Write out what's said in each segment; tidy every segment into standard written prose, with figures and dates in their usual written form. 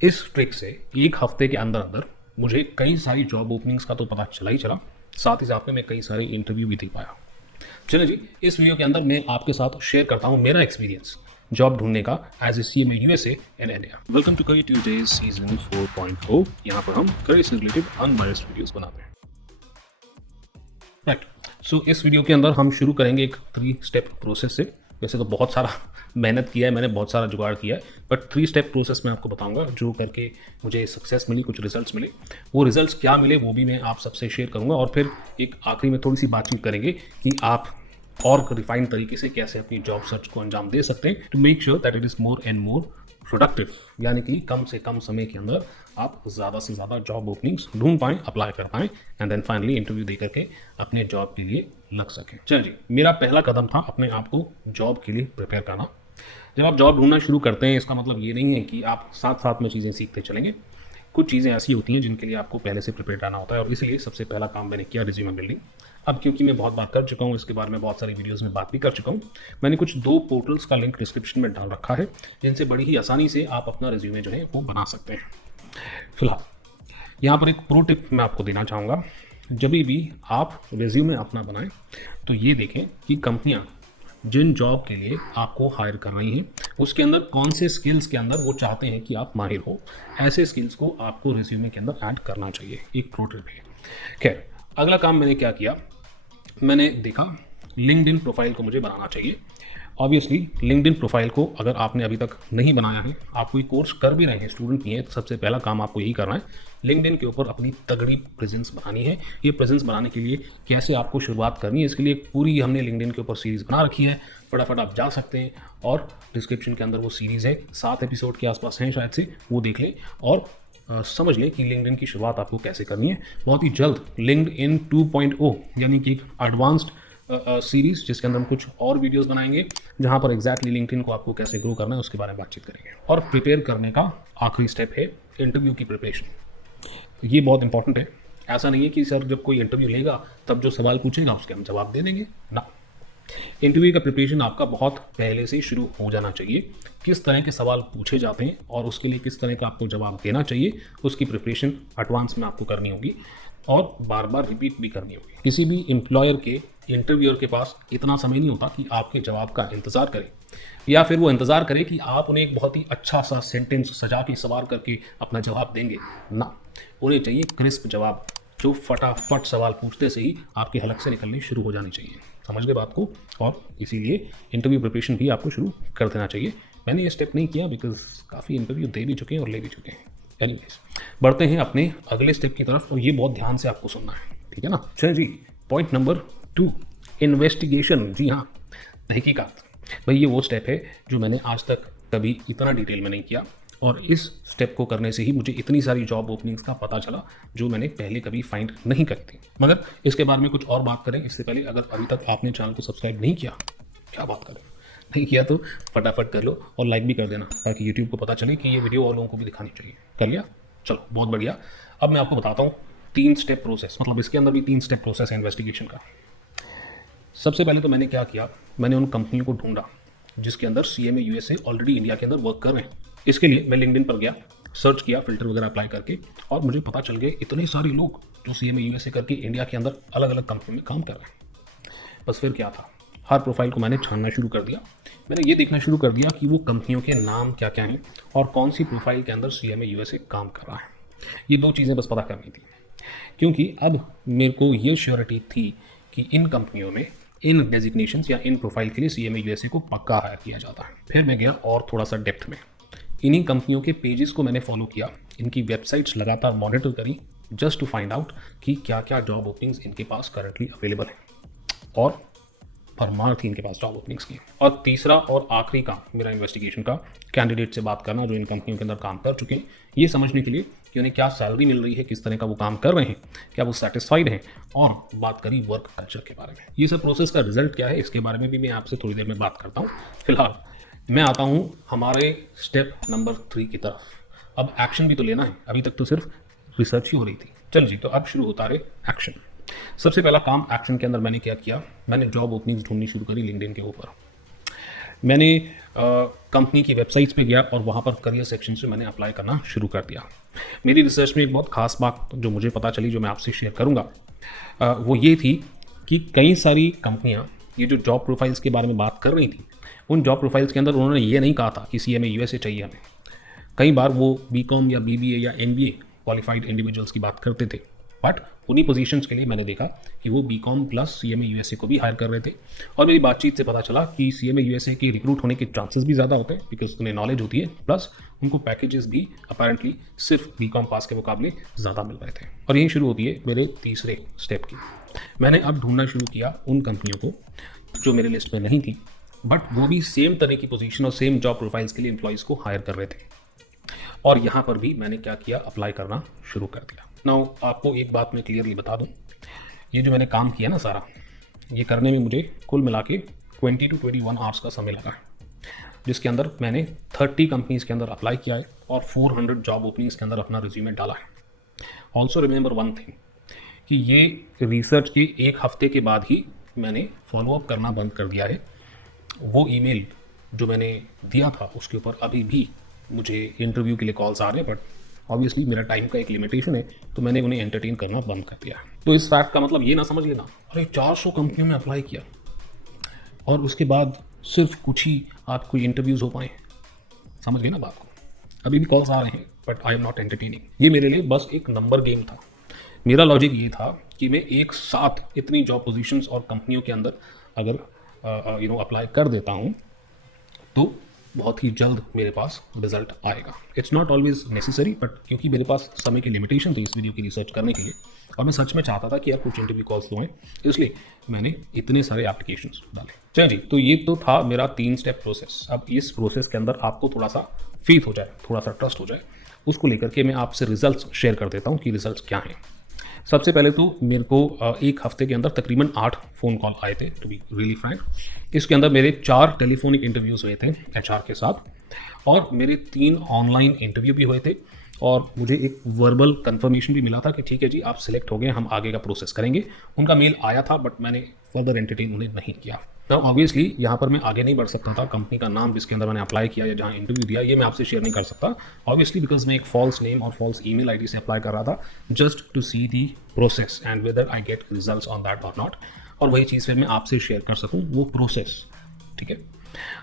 इस ट्रिक से एक हफ्ते के अंदर अंदर मुझे कई सारी जॉब ओपनिंग्स का तो पता चला ही चला, साथ ही साथ में मैं कई सारे इंटरव्यू भी दे पाया। चलिए जी, इस वीडियो के अंदर मैं आपके साथ शेयर करता हूँ मेरा एक्सपीरियंस जॉब ढूंढने का as a CMA USA in India. Welcome to career Tuesdays season 4.0। यहाँ पर हम करियर से रिलेटेड अनबायस्ड वीडियोस बनाते हैं। राइट, सो इस वीडियो के अंदर हम शुरू करेंगे एक 3 स्टेप प्रोसेस से। वैसे तो बहुत सारा मेहनत किया है मैंने, बहुत सारा जुगाड़ किया है, बट 3 स्टेप प्रोसेस मैं आपको बताऊंगा जो करके मुझे सक्सेस मिली, कुछ रिजल्ट्स मिले। वो रिजल्ट्स क्या मिले वो भी मैं आप सबसे शेयर करूंगा, और फिर एक आखिरी में थोड़ी सी बातचीत करेंगे कि आप और रिफाइंड तरीके से कैसे अपनी जॉब सर्च को अंजाम दे सकते हैं to make sure that it is more and more productive, यानी कि कम से कम समय के अंदर आप ज़्यादा से ज़्यादा जॉब ओपनिंग्स ढूंढ पाएँ, अप्लाई कर पाएँ, एंड देन फाइनली इंटरव्यू दे करके अपने जॉब के लिए लग सकें। चलिए जी, मेरा पहला कदम था अपने आप को जॉब के लिए प्रिपेयर करना। जब आप जॉब ढूंढना शुरू करते हैं, इसका मतलब ये नहीं है कि आप साथ साथ में चीज़ें सीखते चलेंगे। कुछ चीज़ें ऐसी होती हैं जिनके लिए आपको पहले से प्रिपेयर रहना होता है, और इसलिए सबसे पहला काम मैंने किया रिज्यूमे बिल्डिंग। अब क्योंकि मैं बहुत बात कर चुका हूँ, इसके बारे में बहुत सारी वीडियोस में बात भी कर चुका हूँ, मैंने कुछ 2 पोर्टल्स का लिंक डिस्क्रिप्शन में डाल रखा है जिनसे बड़ी ही आसानी से आप अपना रिज्यूमे जो है वो बना सकते हैं। फिलहाल यहाँ पर एक प्रो टिप मैं आपको देना चाहूँगा। जब भी आप रिज्यूमे अपना बनाएं तो ये देखें कि कंपनियाँ जिन जॉब के लिए आपको हायर कर रही हैं उसके अंदर कौन से स्किल्स के अंदर वो चाहते हैं कि आप माहिर हो, ऐसे स्किल्स को आपको रिज्यूमे के अंदर ऐड करना चाहिए। एक प्रो टिप है। खैर, अगला काम मैंने क्या किया, मैंने देखा लिंक्डइन प्रोफाइल को मुझे बनाना चाहिए। ऑब्वियसली लिंक्डइन प्रोफाइल को अगर आपने अभी तक नहीं बनाया है, आप कोई कोर्स कर भी रहे हैं, स्टूडेंट नहीं है, तो सबसे पहला काम आपको यही करना है, लिंक्डइन के ऊपर अपनी तगड़ी प्रेजेंस बनानी है। ये प्रेजेंस बनाने के लिए कैसे आपको शुरुआत करनी है, इसके लिए पूरी हमने लिंक्डइन के ऊपर सीरीज़ बना रखी है। फटाफट आप जा सकते हैं और डिस्क्रिप्शन के अंदर वो सीरीज़ है, 7 एपिसोड के आसपास हैं शायद से, वो देख लें और समझ लें कि लिंक्डइन की शुरुआत आपको कैसे करनी है। बहुत ही जल्द लिंक्डइन 2.0 यानी कि एक एडवांस्ड सीरीज़ जिसके अंदर हम कुछ और वीडियोस बनाएंगे जहां पर एग्जैक्टली लिंक्डइन को आपको कैसे ग्रो करना है उसके बारे में बातचीत करेंगे। और प्रिपेयर करने का आखिरी स्टेप है इंटरव्यू की प्रिपरेशन। ये बहुत इंपॉर्टेंट है। ऐसा नहीं है कि सर जब कोई इंटरव्यू लेगा तब जो सवाल पूछेगा उसके हम जवाब दे देंगे ना। इंटरव्यू का प्रिपरेशन आपका बहुत पहले से शुरू हो जाना चाहिए। किस तरह के सवाल पूछे जाते हैं और उसके लिए किस तरह का आपको जवाब देना चाहिए, उसकी प्रिपरेशन एडवांस में आपको करनी होगी और बार बार रिपीट भी करनी होगी। किसी भी एम्प्लॉयर के, इंटरव्यूअर के पास इतना समय नहीं होता कि आपके जवाब का इंतज़ार करे, या फिर वो इंतज़ार करे कि आप उन्हें एक बहुत ही अच्छा सा सेंटेंस सजा के सवार करके अपना जवाब देंगे ना। उन्हें चाहिए क्रिस्प जवाब, जो फटाफट सवाल पूछते से ही आपके हलक से निकलने शुरू हो जानी चाहिए। समझ गए बात को? और इसीलिए इंटरव्यू प्रिपरेशन भी आपको शुरू कर देना चाहिए। मैंने ये स्टेप नहीं किया बिकॉज काफ़ी इंटरव्यू दे भी चुके हैं और ले भी चुके हैं। एनीवेज, बढ़ते हैं अपने अगले स्टेप की तरफ, और ये बहुत ध्यान से आपको सुनना है, ठीक है ना। चलिए जी, पॉइंट नंबर 2, इन्वेस्टिगेशन। जी हाँ, तहकीकात। भाई ये वो स्टेप है जो मैंने आज तक कभी इतना डिटेल में नहीं किया, और इस स्टेप को करने से ही मुझे इतनी सारी जॉब ओपनिंग्स का पता चला जो मैंने पहले कभी फाइंड नहीं करी थी। मगर इसके बारे में कुछ और बात करें इससे पहले, अगर अभी तक आपने चैनल को सब्सक्राइब नहीं किया, क्या बात करें, नहीं किया तो फटाफट कर लो और लाइक भी कर देना, ताकि यूट्यूब को पता चले कि ये वीडियो और लोगों को भी दिखानी चाहिए। कर लिया? चलो बहुत बढ़िया। अब मैं आपको बताता हूँ 3 स्टेप प्रोसेस, मतलब इसके अंदर भी 3 स्टेप प्रोसेस है इन्वेस्टिगेशन का। सबसे पहले तो मैंने क्या किया, मैंने उन कंपनियों को ढूंढा जिसके अंदर CMA USA ऑलरेडी इंडिया के अंदर वर्क कर रहे हैं। इसके लिए मैं लिंक्डइन पर गया, सर्च किया फिल्टर वगैरह अप्लाई करके, और मुझे पता चल गए इतने सारे लोग जो CMA USA करके इंडिया के अंदर अलग अलग कंपनी में काम कर रहे हैं। बस फिर क्या था, हर प्रोफाइल को मैंने छानना शुरू कर दिया। मैंने ये देखना शुरू कर दिया कि वो कंपनियों के नाम क्या क्या हैं और कौन सी प्रोफाइल के अंदर CMA USA काम कर रहा है। ये 2 चीज़ें बस पता करनी थी, क्योंकि अब मेरे को ये श्योरिटी थी कि इन कंपनियों में इन डेजिग्नेशंस या इन प्रोफाइल के लिए CMA USA को पक्का हायर किया जाता है। फिर मैं गया और थोड़ा सा डेप्थ में, इन्हीं कंपनियों के पेजेस को मैंने फॉलो किया, इनकी वेबसाइट्स लगातार मॉनिटर करी, जस्ट टू फाइंड आउट कि क्या क्या जॉब ओपनिंग्स इनके पास करंटली अवेलेबल है, और भरमार थी इनके पास जॉब ओपनिंग्स की। और तीसरा और आखिरी काम मेरा इन्वेस्टिगेशन का, कैंडिडेट से बात करना जो इन कंपनियों के अंदर काम कर चुके हैं, ये समझने के लिए कि उन्हें क्या सैलरी मिल रही है, किस तरह का वो काम कर रहे हैं, क्या वो सेटिस्फाइड हैं, और बात करी वर्क कल्चर के बारे में। ये सब प्रोसेस का रिजल्ट क्या है इसके बारे में भी मैं आपसे थोड़ी देर में बात करता हूँ। फिलहाल मैं आता हूँ हमारे स्टेप नंबर 3 की तरफ। अब एक्शन भी तो लेना है, अभी तक तो सिर्फ रिसर्च ही हो रही थी। चल जी, तो अब शुरू होता है एक्शन। सबसे पहला काम एक्शन के अंदर मैंने क्या किया, मैंने जॉब ओपनिंग्स ढूंढनी शुरू करी लिंक्डइन के ऊपर। मैंने कंपनी की वेबसाइट्स पे गया और वहाँ पर करियर सेक्शन से मैंने अप्लाई करना शुरू कर दिया। मेरी रिसर्च में एक बहुत ख़ास बात जो मुझे पता चली, जो मैं आपसे शेयर करूँगा, वो ये थी कि कई सारी कंपनियाँ ये जो जॉब प्रोफाइल्स के बारे में बात कर रही थी, उन जॉब प्रोफाइल्स के अंदर उन्होंने ये नहीं कहा था कि CMA USA चाहिए हमें। कई बार वो BCom या BBA या MBA क्वालिफाइड इंडिविजुअल्स की बात करते थे, बट उन्हीं पोजीशंस के लिए मैंने देखा कि वो BCom प्लस CMA USA को भी हायर कर रहे थे। और मेरी बातचीत से पता चला कि CMA USA के रिक्रूट होने के चांसेस भी ज़्यादा होते हैं, बिकॉज उन्हें नॉलेज होती है, प्लस उनको पैकेजेस भी अपेरेंटली सिर्फ BCom पास के मुकाबले ज़्यादा मिल रहे थे। और यही शुरू होती है मेरे तीसरे स्टेप की। मैंने अब ढूंढना शुरू किया उन कंपनियों को जो मेरे लिस्ट में नहीं थी, बट वो भी सेम तरह की पोजीशन और सेम जॉब प्रोफाइल्स के लिए एम्प्लॉयज़ को हायर कर रहे थे। और यहाँ पर भी मैंने क्या किया, अप्लाई करना शुरू कर दिया। नाउ आपको एक बात मैं क्लियरली बता दूँ, ये जो मैंने काम किया ना सारा, ये करने में मुझे कुल मिला के 20 to 21 आवर्स का समय लगा है, जिसके अंदर मैंने 30 कंपनीज़ के अंदर अप्लाई किया है और 400 जॉब ओपनिंग्स के अंदर अपना रिज्यूमे डाला है। ऑल्सो रिमेंबर वन थिंग कि ये रिसर्च के एक हफ्ते के बाद ही मैंने फॉलोअप करना बंद कर दिया है। वो ईमेल जो मैंने दिया था उसके ऊपर अभी भी मुझे इंटरव्यू के लिए कॉल्स आ रहे हैं, बट ऑब्वियसली मेरा टाइम का एक लिमिटेशन है, तो मैंने उन्हें एंटरटेन करना बंद कर दिया। तो इस फैक्ट का मतलब ये ना समझ लेना अरे 400 कंपनियों में अप्लाई किया और उसके बाद सिर्फ कुछ ही आपको इंटरव्यूज़ हो पाए। समझ गए ना बात को? अभी भी कॉल्स आ रहे हैं, but I am not entertaining. ये मेरे लिए बस एक नंबर गेम था। मेरा लॉजिक ये था कि मैं एक साथ इतनी जॉब पोजीशंस और कंपनियों के अंदर अगर अप्लाई कर देता हूँ तो बहुत ही जल्द मेरे पास रिजल्ट आएगा। It's not always necessary, but क्योंकि मेरे पास समय की लिमिटेशन थी इस वीडियो की रिसर्च करने के लिए, और मैं सच में चाहता था कि यार कुछ इंटरव्यू कॉल्स तो आए, इसलिए मैंने इतने सारे एप्लीकेशंस डाले। चलिए जी, तो ये तो था मेरा 3 स्टेप प्रोसेस। अब इस प्रोसेस के अंदर आपको थोड़ा सा फेथ हो जाए, थोड़ा सा ट्रस्ट हो जाए, उसको लेकर के मैं आपसे रिजल्ट्स शेयर कर देता हूँ कि रिजल्ट्स क्या हैं। सबसे पहले तो मेरे को एक हफ्ते के अंदर तकरीबन 8 फ़ोन कॉल आए थे, टू बी रियली फ्रैंक। इसके अंदर मेरे 4 टेलीफोनिक इंटरव्यूज़ हुए थे HR के साथ, और मेरे 3 ऑनलाइन इंटरव्यू भी हुए थे, और मुझे एक वर्बल कंफर्मेशन भी मिला था कि ठीक है जी आप सिलेक्ट हो गए, हम आगे का प्रोसेस करेंगे। उनका मेल आया था, बट मैंने फर्दर एंटरटेन उन्हें नहीं किया। तो ऑब्वियसली यहाँ पर मैं आगे नहीं बढ़ सकता था। कंपनी का नाम जिसके अंदर मैंने अप्लाई किया या जहाँ इंटरव्यू दिया, ये मैं आपसे शेयर नहीं कर सकता ऑब्वियसली, बिकॉज मैं एक फॉल्स नेम और फॉल्स ईमेल आईडी से अप्लाई कर रहा था, just to see the process and whether I get results on that और नॉट। और वही चीज़ फिर मैं आपसे शेयर कर सकूँ, वो प्रोसेस। ठीक है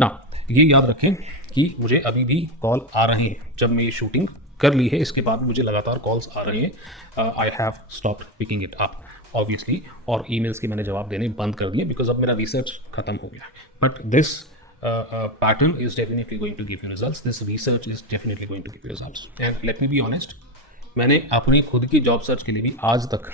ना, ये याद रखें कि मुझे अभी भी कॉल आ रहे हैं। जब मैं ये शूटिंग कर ली है, इसके बाद मुझे लगातार कॉल्स आ रहे हैं। I have stopped picking it up obviously, और ईमेल्स के मैंने जवाब देने बंद कर दिए, बिकॉज अब मेरा रिसर्च खत्म हो गया। But this pattern is definitely going to give you results, this research is definitely going to give you results. And let me be honest, मैंने अपनी खुद की जॉब सर्च के लिए भी आज तक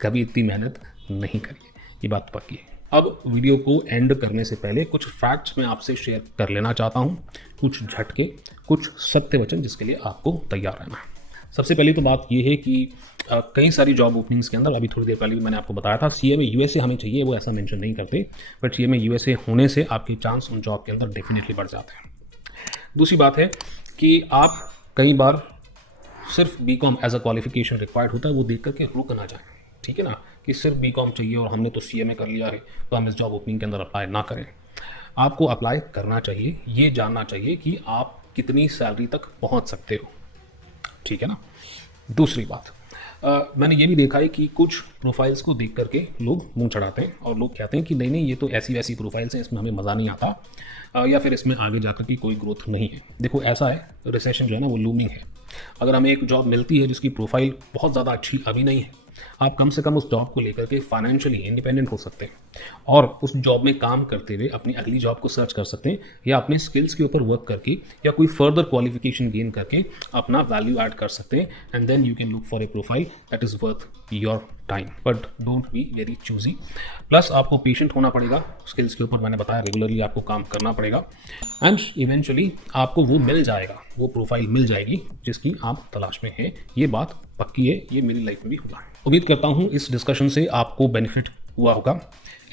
कभी इतनी मेहनत नहीं करी है, ये बात पक्की है। अब वीडियो को एंड करने से पहले कुछ फैक्ट्स मैं आपसे शेयर कर लेना चाहता हूँ, कुछ झटके, कुछ सत्य वचन, जिसके लिए आपको तैयार रहना है। सबसे पहली तो बात ये है कि कई सारी जॉब ओपनिंग्स के अंदर, अभी थोड़ी देर पहले भी मैंने आपको बताया था, CMA USA हमें चाहिए, वो ऐसा मेंशन नहीं करते, बट CMA USA होने से आपके चांस उन जॉब के अंदर डेफिनेटली बढ़ जाते हैं। दूसरी बात है कि आप कई बार सिर्फ BCom as a qualification required होता है, वो देख करके रुक ना जाए। ठीक है ना, कि सिर्फ BCom चाहिए और हमने तो CMA कर लिया है तो हम इस जॉब ओपनिंग के अंदर अप्लाई ना करें। आपको अप्लाई करना चाहिए, ये जानना चाहिए कि आप कितनी सैलरी तक पहुंच सकते हो। ठीक है ना। दूसरी बात, मैंने ये भी देखा है कि कुछ प्रोफाइल्स को देख करके लोग मुंह चढ़ाते हैं और लोग कहते हैं कि नहीं ये तो ऐसी वैसी प्रोफाइल्स हैं, इसमें हमें मज़ा नहीं आता, या फिर इसमें आगे जाकर की कोई ग्रोथ नहीं है। देखो ऐसा है, रिसेशन जो है ना वो लूमिंग है। अगर हमें एक जॉब मिलती है जिसकी प्रोफाइल बहुत ज़्यादा अच्छी अभी नहीं है, आप कम से कम उस जॉब को लेकर के फाइनेंशियली इंडिपेंडेंट हो सकते हैं और उस जॉब में काम करते हुए अपनी अगली जॉब को सर्च कर सकते हैं, या अपने स्किल्स के ऊपर वर्क करके या कोई फर्दर क्वालिफिकेशन गेन करके अपना वैल्यू ऐड कर सकते हैं। And then you can look for a profile that is worth your time, but don't be very choosy. Plus आपको पेशेंट होना पड़ेगा, स्किल्स के ऊपर मैंने बताया रेगुलरली आपको काम करना पड़ेगा, एंड इवेंचुअली आपको वो मिल जाएगा, वो प्रोफाइल मिल जाएगी जिसकी आप तलाश में हैं। ये बात पक्की है, ये मेरी लाइफ में भी हुआ है। उम्मीद करता हूँ इस डिस्कशन से आपको बेनिफिट हुआ होगा।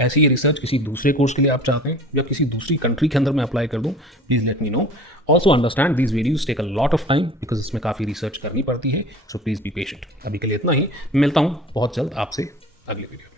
ऐसी ये रिसर्च किसी दूसरे कोर्स के लिए आप चाहते हैं या किसी दूसरी कंट्री के अंदर मैं अप्लाई कर दूं, please let me know. Also understand these videos take a lot of time because इसमें काफ़ी रिसर्च करनी पड़ती है, सो प्लीज़ बी पेशेंट। अभी के लिए इतना ही, मिलता हूँ बहुत जल्द आपसे अगले वीडियो।